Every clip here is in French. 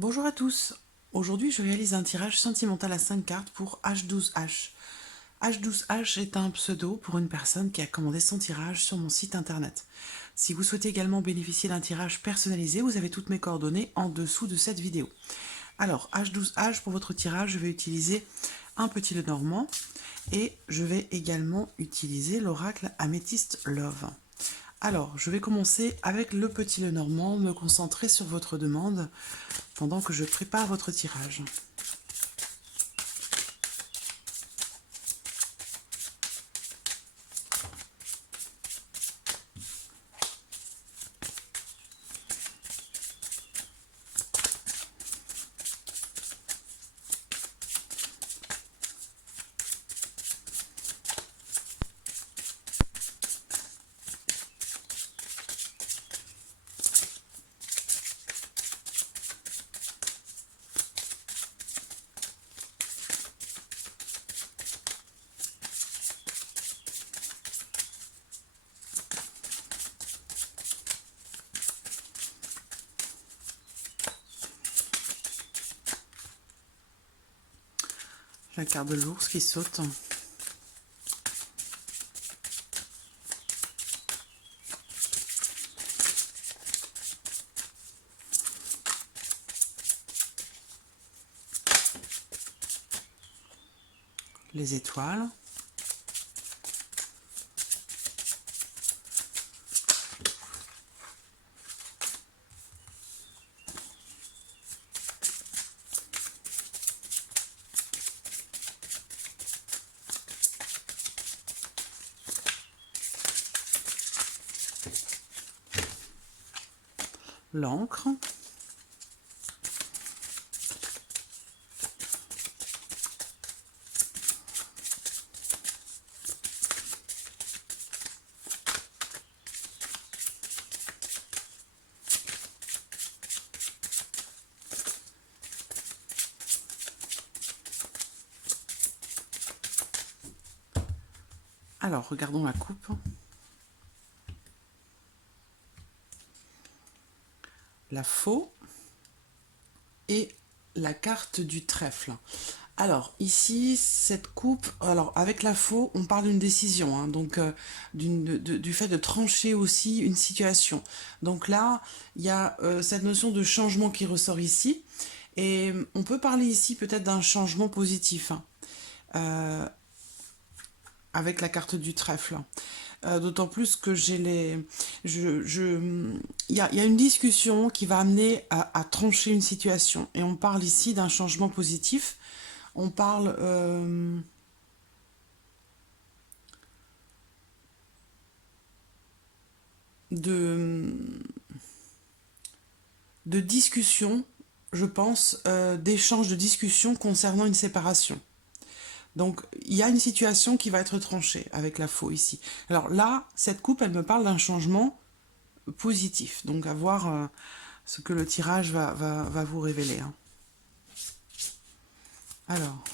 Bonjour à tous. Aujourd'hui, je réalise un tirage sentimental à 5 cartes pour H12H. H12H est un pseudo pour une personne qui a commandé son tirage sur mon site internet. Si vous souhaitez également bénéficier d'un tirage personnalisé, vous avez toutes mes coordonnées en dessous de cette vidéo. Alors, H12H, pour votre tirage, je vais utiliser un petit Lenormand et je vais également utiliser l'oracle Améthyste Love. Alors, je vais commencer avec le petit Lenormand, me concentrer sur votre demande pendant que je prépare votre tirage. La carte de l'ours qui saute. Les étoiles. L'encre. Alors, regardons la coupe. La faux et la carte du trèfle. Alors, ici, cette coupe, alors avec la faux, on parle d'une décision, hein, donc du fait de trancher aussi une situation. Donc là, il y a cette notion de changement qui ressort ici, et on peut parler ici peut-être d'un changement positif, hein, avec la carte du trèfle. D'autant plus que j'ai les... Il y a une discussion qui va amener à trancher une situation. Et on parle ici d'un changement positif. On parle de, de discussion, je pense, d'échange de discussion concernant une séparation. Donc, il y a une situation qui va être tranchée avec la faux ici. Alors là, cette coupe, elle me parle d'un changement positif. Donc, à voir ce que le tirage va vous révéler, hein. Alors,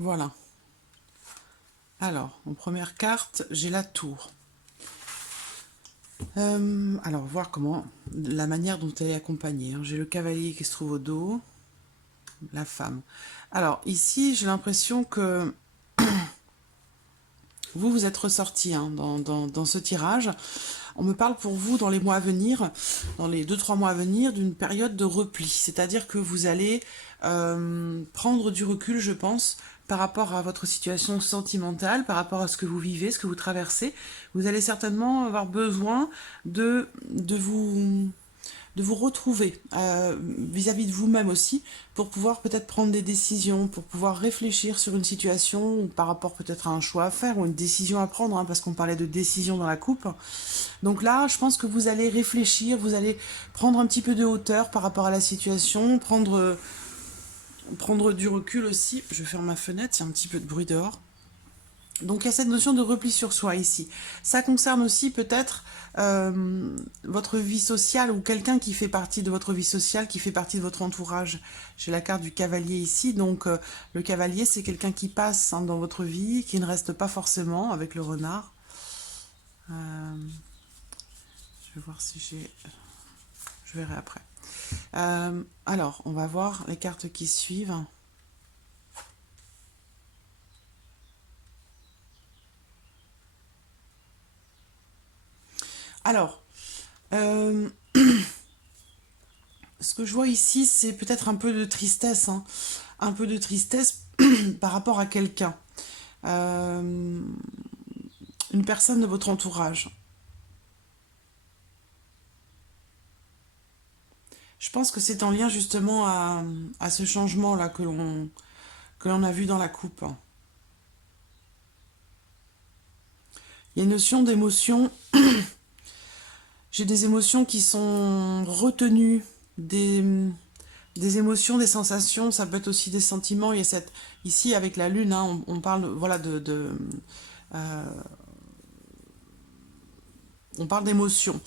voilà. Alors, en première carte, j'ai la tour. Alors, voir comment, la manière dont elle est accompagnée, hein. J'ai le cavalier qui se trouve au dos, la femme. Alors, ici, j'ai l'impression que vous êtes ressorti, hein, dans ce tirage. On me parle pour vous dans les mois à venir, dans les 2-3 mois à venir, d'une période de repli. C'est-à-dire que vous allez prendre du recul, je pense, par rapport à votre situation sentimentale, par rapport à ce que vous vivez, ce que vous traversez. Vous allez certainement avoir besoin de vous retrouver vis-à-vis de vous-même aussi, pour pouvoir peut-être prendre des décisions, pour pouvoir réfléchir sur une situation, ou par rapport peut-être à un choix à faire, ou une décision à prendre, hein, parce qu'on parlait de décision dans la coupe. Donc là, je pense que vous allez réfléchir, vous allez prendre un petit peu de hauteur par rapport à la situation, prendre du recul aussi. Je ferme ma fenêtre, il y a un petit peu de bruit dehors. Donc il y a cette notion de repli sur soi ici. Ça concerne aussi peut-être votre vie sociale, ou quelqu'un qui fait partie de votre vie sociale, qui fait partie de votre entourage. J'ai la carte du cavalier ici, donc le cavalier, c'est quelqu'un qui passe, hein, dans votre vie, qui ne reste pas forcément, avec le renard. Je vais voir si j'ai... Je verrai après. Alors, on va voir les cartes qui suivent. Alors, ce que je vois ici, c'est peut-être un peu de tristesse, hein. Un peu de tristesse par rapport à quelqu'un. Euh, une personne de votre entourage. Je pense que c'est en lien justement à ce changement-là que l'on a vu dans la coupe. Il y a une notion d'émotion. J'ai des émotions qui sont retenues, des émotions, des sensations, ça peut être aussi des sentiments. Il y a ici avec la lune, hein, on parle, voilà, euh, on parle d'émotions.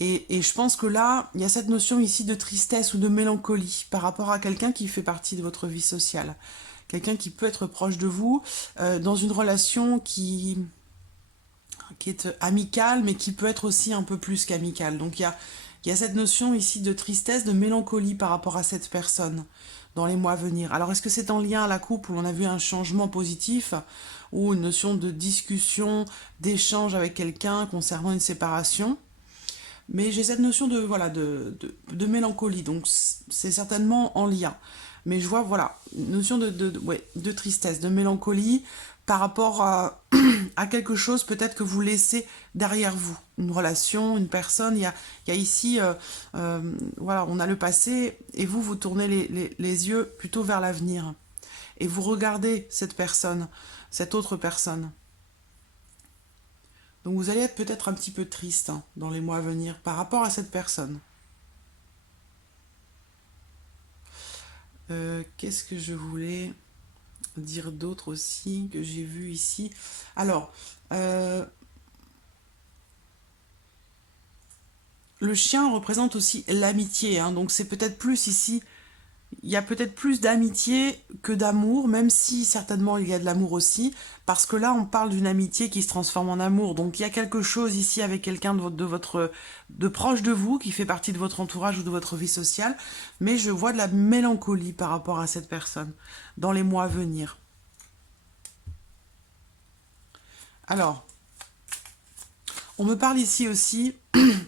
Et je pense que là, il y a cette notion ici de tristesse ou de mélancolie par rapport à quelqu'un qui fait partie de votre vie sociale. Quelqu'un qui peut être proche de vous, dans une relation qui est amicale, mais qui peut être aussi un peu plus qu'amicale. Donc il y a cette notion ici de tristesse, de mélancolie par rapport à cette personne dans les mois à venir. Alors est-ce que c'est en lien à la coupe où on a vu un changement positif, ou une notion de discussion, d'échange avec quelqu'un concernant une séparation? Mais j'ai cette notion de, voilà, de mélancolie, donc c'est certainement en lien. Mais je vois, voilà, une notion ouais, de tristesse, de mélancolie par rapport à quelque chose peut-être que vous laissez derrière vous. Une relation, une personne. Il y a ici, voilà, on a le passé, et vous tournez les yeux plutôt vers l'avenir. Et vous regardez cette personne, cette autre personne. Donc vous allez être peut-être un petit peu triste, hein, dans les mois à venir par rapport à cette personne. Qu'est-ce que je voulais dire d'autre aussi que j'ai vu ici? Alors, le chien représente aussi l'amitié, hein, donc c'est peut-être plus ici, il y a peut-être plus d'amitié que d'amour, même si certainement il y a de l'amour aussi, parce que là on parle d'une amitié qui se transforme en amour. Donc il y a quelque chose ici avec quelqu'un de proche de vous, qui fait partie de votre entourage ou de votre vie sociale, mais je vois de la mélancolie par rapport à cette personne dans les mois à venir. Alors, on me parle ici aussi,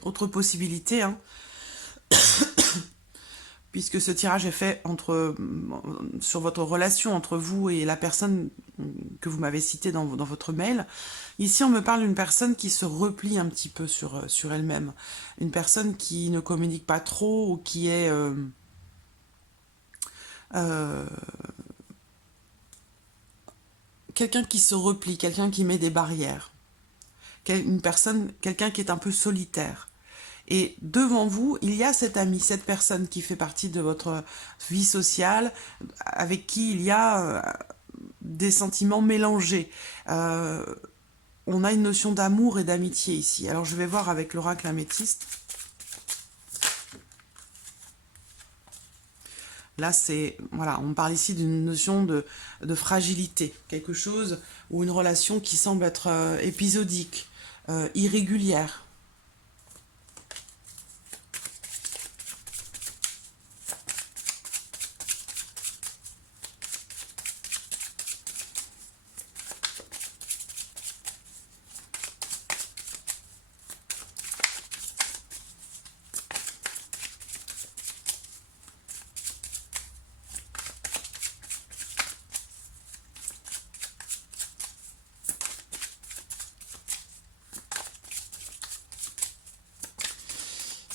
autre possibilité, hein, puisque ce tirage est fait sur votre relation entre vous et la personne que vous m'avez citée dans votre mail. Ici, on me parle d'une personne qui se replie un petit peu sur elle-même. Une personne qui ne communique pas trop, ou qui est... quelqu'un qui se replie, quelqu'un qui met des barrières. Quelqu'un qui est un peu solitaire. Et devant vous, il y a cet ami, cette personne qui fait partie de votre vie sociale, avec qui il y a des sentiments mélangés. On a une notion d'amour et d'amitié ici. Alors je vais voir avec l'oracle améthyste. Là, voilà, on parle ici d'une notion de fragilité, quelque chose, ou une relation qui semble être épisodique, irrégulière.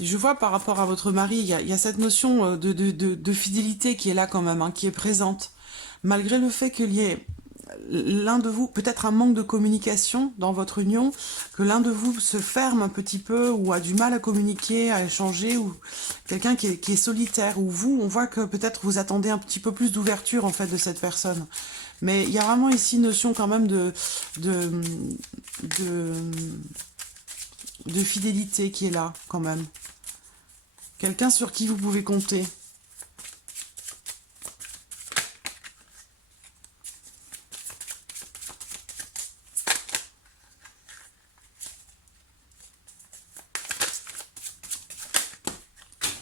Je vois par rapport à votre mari, il y a cette notion de fidélité qui est là quand même, hein, qui est présente. Malgré le fait qu'il y ait l'un de vous, peut-être un manque de communication dans votre union, que l'un de vous se ferme un petit peu ou a du mal à communiquer, à échanger, ou quelqu'un qui est solitaire, ou vous, on voit que peut-être vous attendez un petit peu plus d'ouverture en fait de cette personne. Mais il y a vraiment ici une notion quand même de, de, de fidélité qui est là quand même. Quelqu'un sur qui vous pouvez compter.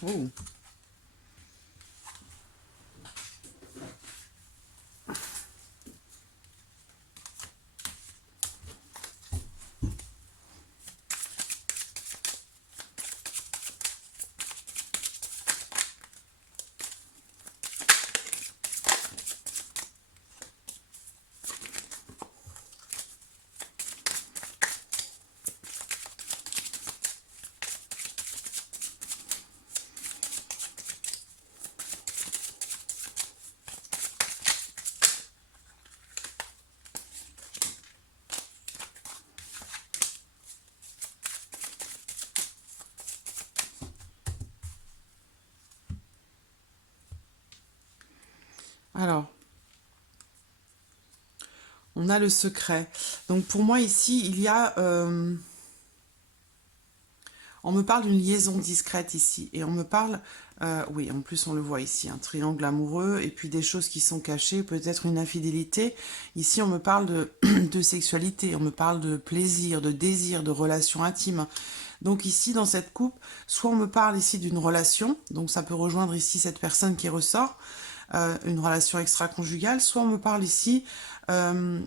Oh. Alors, on a le secret. Donc pour moi ici, il y a... on me parle d'une liaison discrète ici. Et on me parle... oui, en plus on le voit ici, un triangle amoureux et puis des choses qui sont cachées, peut-être une infidélité. Ici on me parle de sexualité, on me parle de plaisir, de désir, de relations intimes. Donc ici, dans cette coupe, soit on me parle ici d'une relation, donc ça peut rejoindre ici cette personne qui ressort, une relation extra-conjugale, soit on me parle ici euh,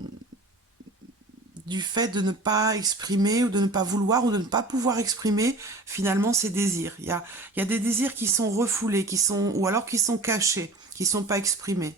du fait de ne pas exprimer ou de ne pas vouloir ou de ne pas pouvoir exprimer finalement ses désirs. Il y a des désirs qui sont refoulés, qui sont, ou alors qui sont cachés, qui ne sont pas exprimés.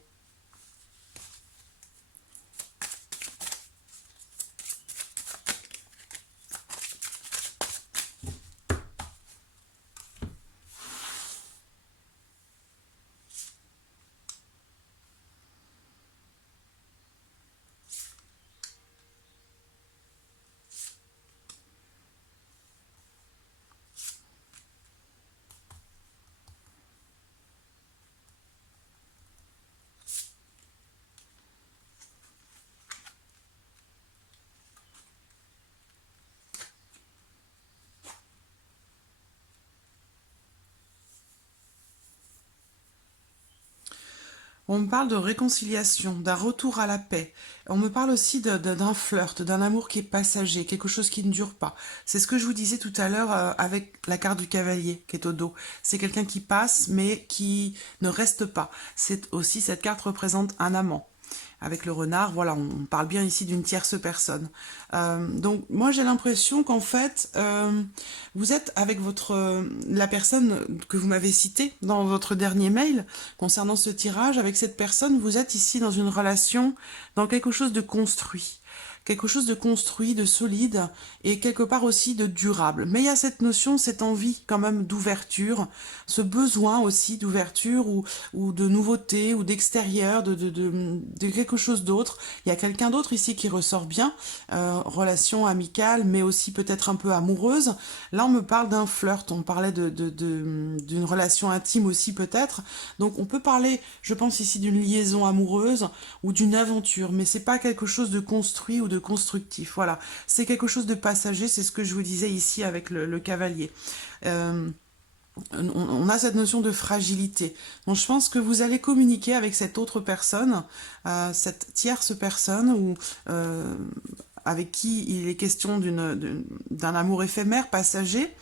On me parle de réconciliation, d'un retour à la paix. On me parle aussi d'un flirt, d'un amour qui est passager, quelque chose qui ne dure pas. C'est ce que je vous disais tout à l'heure avec la carte du cavalier qui est au dos. C'est quelqu'un qui passe mais qui ne reste pas. C'est aussi, cette carte représente un amant. Avec le renard, voilà, on parle bien ici d'une tierce personne. Donc moi j'ai l'impression qu'en fait, vous êtes avec la personne que vous m'avez citée dans votre dernier mail concernant ce tirage, avec cette personne, vous êtes ici dans une relation, dans quelque chose de construit. Quelque chose de construit, de solide et quelque part aussi de durable. Mais il y a cette notion, cette envie quand même d'ouverture, ce besoin aussi d'ouverture ou de nouveauté ou d'extérieur, de quelque chose d'autre. Il y a quelqu'un d'autre ici qui ressort bien, relation amicale mais aussi peut-être un peu amoureuse. Là on me parle d'un flirt, on parlait d'une relation intime aussi peut-être. Donc on peut parler, je pense ici d'une liaison amoureuse ou d'une aventure, mais c'est pas quelque chose de construit ou de constructif. Voilà, c'est quelque chose de passager, c'est ce que je vous disais ici avec le cavalier. Euh, on a cette notion de fragilité. Donc je pense que vous allez communiquer avec cette autre personne, cette tierce personne ou avec qui il est question d'un amour éphémère, passager.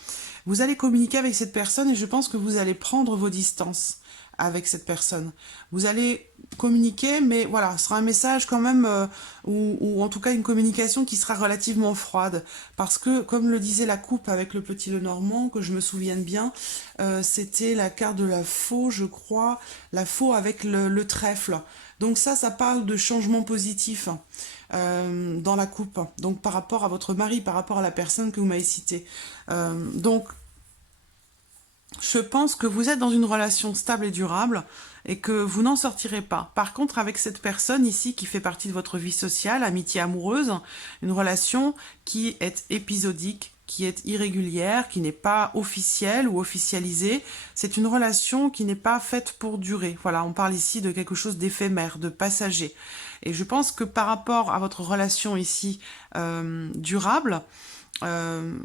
Vous allez communiquer avec cette personne et je pense que vous allez prendre vos distances avec cette personne. Vous allez communiquer, mais voilà, ce sera un message quand même, ou en tout cas une communication qui sera relativement froide. Parce que, comme le disait la coupe avec le petit Lenormand, que je me souvienne bien, c'était la carte de la faux, je crois, la faux avec le trèfle. Donc ça parle de changement positif dans la coupe. Donc par rapport à votre mari, par rapport à la personne que vous m'avez citée. Donc Je pense que vous êtes dans une relation stable et durable et que vous n'en sortirez pas. Par contre, avec cette personne ici qui fait partie de votre vie sociale, amitié amoureuse, une relation qui est épisodique, qui est irrégulière, qui n'est pas officielle ou officialisée, c'est une relation qui n'est pas faite pour durer. Voilà, on parle ici de quelque chose d'éphémère, de passager. Et je pense que par rapport à votre relation ici durable, euh,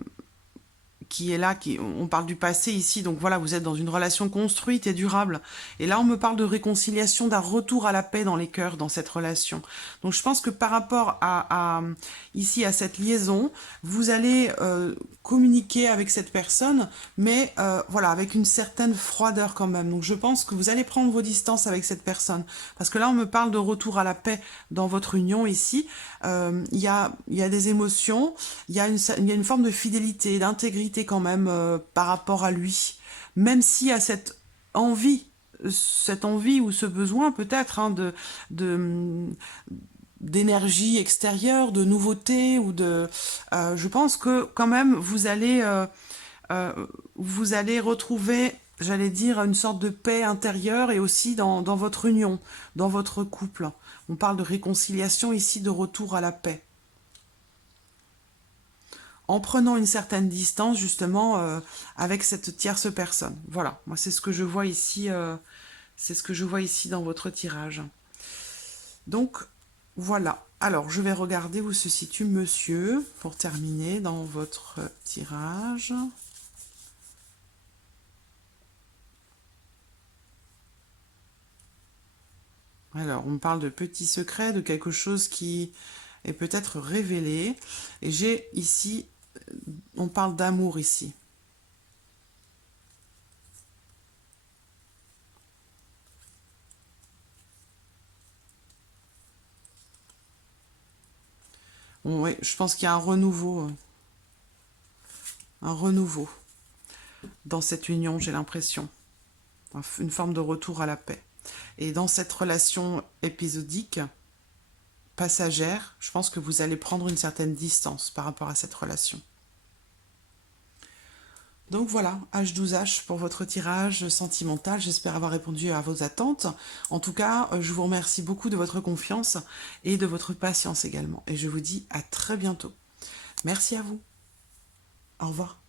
qui est là, on parle du passé ici, donc voilà, vous êtes dans une relation construite et durable. Et là, on me parle de réconciliation, d'un retour à la paix dans les cœurs, dans cette relation. Donc je pense que par rapport ici, à cette liaison, vous allez communiquer avec cette personne, mais voilà, avec une certaine froideur quand même. Donc je pense que vous allez prendre vos distances avec cette personne. Parce que là, on me parle de retour à la paix dans votre union ici. Il y a des émotions, il y a une forme de fidélité, d'intégrité quand même par rapport à lui, même s'il y a cette envie ou ce besoin peut-être de d'énergie extérieure, de nouveauté ou je pense que quand même vous allez retrouver, j'allais dire, une sorte de paix intérieure et aussi dans votre union, dans votre couple. On parle de réconciliation ici, de retour à la paix, en prenant une certaine distance justement avec cette tierce personne. Voilà, moi c'est ce que je vois ici, c'est ce que je vois ici dans votre tirage. Donc voilà. Alors je vais regarder où se situe Monsieur pour terminer dans votre tirage. Alors on parle de petits secrets, de quelque chose qui est peut-être révélé. Et j'ai ici, on parle d'amour ici. Oui, je pense qu'il y a un renouveau dans cette union, j'ai l'impression. Une forme de retour à la paix. Et dans cette relation épisodique, passagère, je pense que vous allez prendre une certaine distance par rapport à cette relation. Donc voilà, H12H pour votre tirage sentimental. J'espère avoir répondu à vos attentes. En tout cas, je vous remercie beaucoup de votre confiance et de votre patience également. Et je vous dis à très bientôt. Merci à vous. Au revoir.